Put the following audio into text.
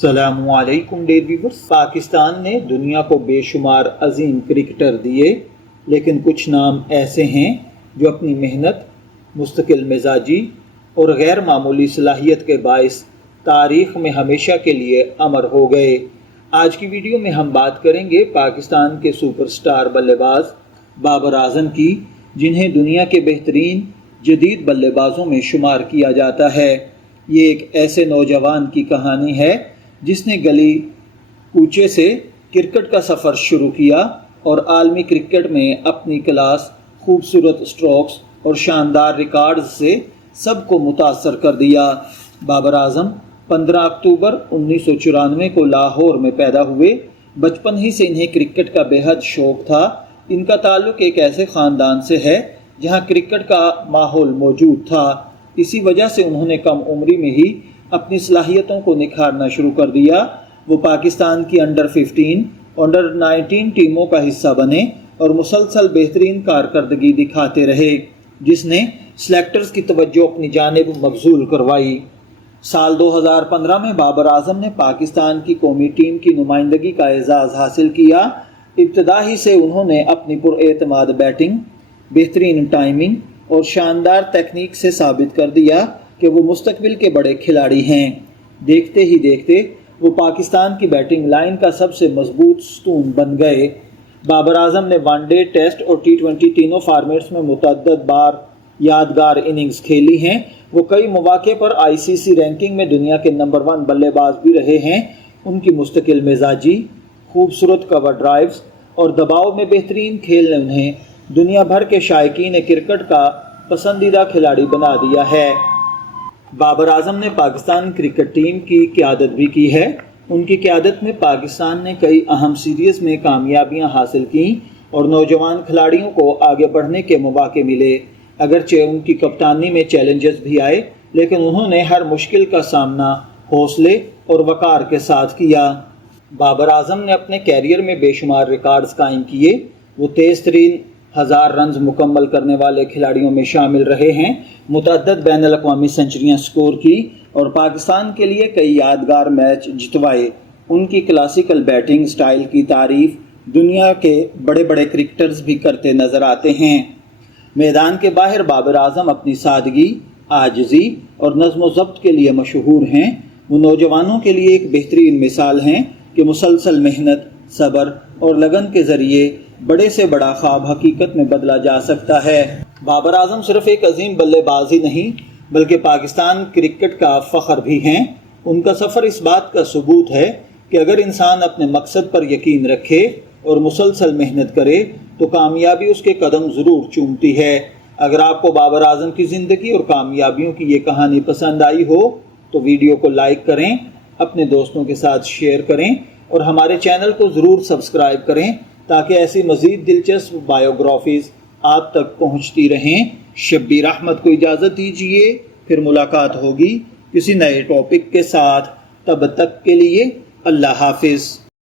السلام علیکم dear viewers. Pakistan نے دنیا کو بے شمار عظیم کرکٹر دیے، لیکن کچھ نام ایسے ہیں جو اپنی محنت، مستقل مزاجی اور غیر معمولی صلاحیت کے باعث تاریخ میں ہمیشہ کے لیے امر ہو گئے۔ آج کی ویڈیو میں ہم بات کریں گے پاکستان کے سپر سٹار بلے باز بابر اعظم کی، جنہیں دنیا کے بہترین جدید بلے بازوں میں شمار کیا جاتا ہے۔ یہ ایک ایسے نوجوان کی کہانی ہے جس نے گلی کوچے سے کرکٹ کا سفر شروع کیا اور عالمی کرکٹ میں اپنی کلاس، خوبصورت سٹروکس اور شاندار ریکارڈز سے سب کو متاثر کر دیا۔ بابر اعظم 15 اکتوبر 1994 کو لاہور میں پیدا ہوئے۔ بچپن ہی سے انہیں کرکٹ کا بے حد شوق تھا۔ ان کا تعلق ایک ایسے خاندان سے ہے جہاں کرکٹ کا ماحول موجود تھا۔ اسی وجہ سے انہوں نے کم عمری میں ہی اپنی صلاحیتوں کو نکھارنا شروع کر دیا۔ وہ پاکستان کی انڈر 15 انڈر 19 ٹیموں کا حصہ بنے اور مسلسل بہترین کارکردگی دکھاتے رہے، جس نے سلیکٹرز کی توجہ اپنی جانب مبذول کروائی۔ سال 2015 میں بابر اعظم نے پاکستان کی قومی ٹیم کی نمائندگی کا اعزاز حاصل کیا۔ ابتدا ہی سے انہوں نے اپنی پراعتماد بیٹنگ، بہترین ٹائمنگ اور شاندار تکنیک سے ثابت کر دیا کہ وہ مستقبل کے بڑے کھلاڑی ہیں۔ دیکھتے ہی دیکھتے وہ پاکستان کی بیٹنگ لائن کا سب سے مضبوط ستون بن گئے۔ بابر اعظم نے ون ڈے، ٹیسٹ اور T20 تینوں فارمیٹس میں متعدد بار یادگار اننگز کھیلی ہیں۔ وہ کئی مواقع پر ICC رینکنگ میں دنیا کے نمبر 1 بلے باز بھی رہے ہیں۔ ان کی مستقل مزاجی، خوبصورت کور ڈرائیوز اور دباؤ میں بہترین کھیل نے انہیں دنیا بھر کے شائقین کرکٹ کا پسندیدہ کھلاڑی بنا دیا ہے۔ بابر اعظم نے پاکستان کرکٹ ٹیم کی قیادت بھی کی ہے۔ ان کی قیادت میں پاکستان نے کئی اہم سیریز میں کامیابیاں حاصل کیں اور نوجوان کھلاڑیوں کو آگے بڑھنے کے مواقع ملے۔ اگرچہ ان کی کپتانی میں چیلنجز بھی آئے، لیکن انہوں نے ہر مشکل کا سامنا حوصلے اور وقار کے ساتھ کیا۔ بابر اعظم نے اپنے کیریئر میں بے شمار ریکارڈز قائم کیے۔ وہ تیز ترین 1000 رنز مکمل کرنے والے کھلاڑیوں میں شامل رہے ہیں، متعدد بین الاقوامی سنچریاں سکور کی اور پاکستان کے لیے کئی یادگار میچ جتوائے۔ ان کی کلاسیکل بیٹنگ سٹائل کی تعریف دنیا کے بڑے بڑے کرکٹرز بھی کرتے نظر آتے ہیں۔ میدان کے باہر بابر اعظم اپنی سادگی، عاجزی اور نظم و ضبط کے لیے مشہور ہیں۔ وہ نوجوانوں کے لیے ایک بہترین مثال ہیں کہ مسلسل محنت، صبر اور لگن کے ذریعے بڑے سے بڑا خواب حقیقت میں بدلا جا سکتا ہے۔ بابر اعظم صرف ایک عظیم بلے باز ہی نہیں بلکہ پاکستان کرکٹ کا فخر بھی ہیں۔ ان کا سفر اس بات کا ثبوت ہے کہ اگر انسان اپنے مقصد پر یقین رکھے اور مسلسل محنت کرے تو کامیابی اس کے قدم ضرور چومتی ہے۔ اگر آپ کو بابر اعظم کی زندگی اور کامیابیوں کی یہ کہانی پسند آئی ہو تو ویڈیو کو لائک کریں، اپنے دوستوں کے ساتھ شیئر کریں اور ہمارے چینل کو ضرور سبسکرائب کریں تاکہ ایسی مزید دلچسپ بایوگرافیز آپ تک پہنچتی رہیں۔ شبیر احمد کو اجازت دیجیے، پھر ملاقات ہوگی کسی نئے ٹاپک کے ساتھ۔ تب تک کے لیے اللہ حافظ۔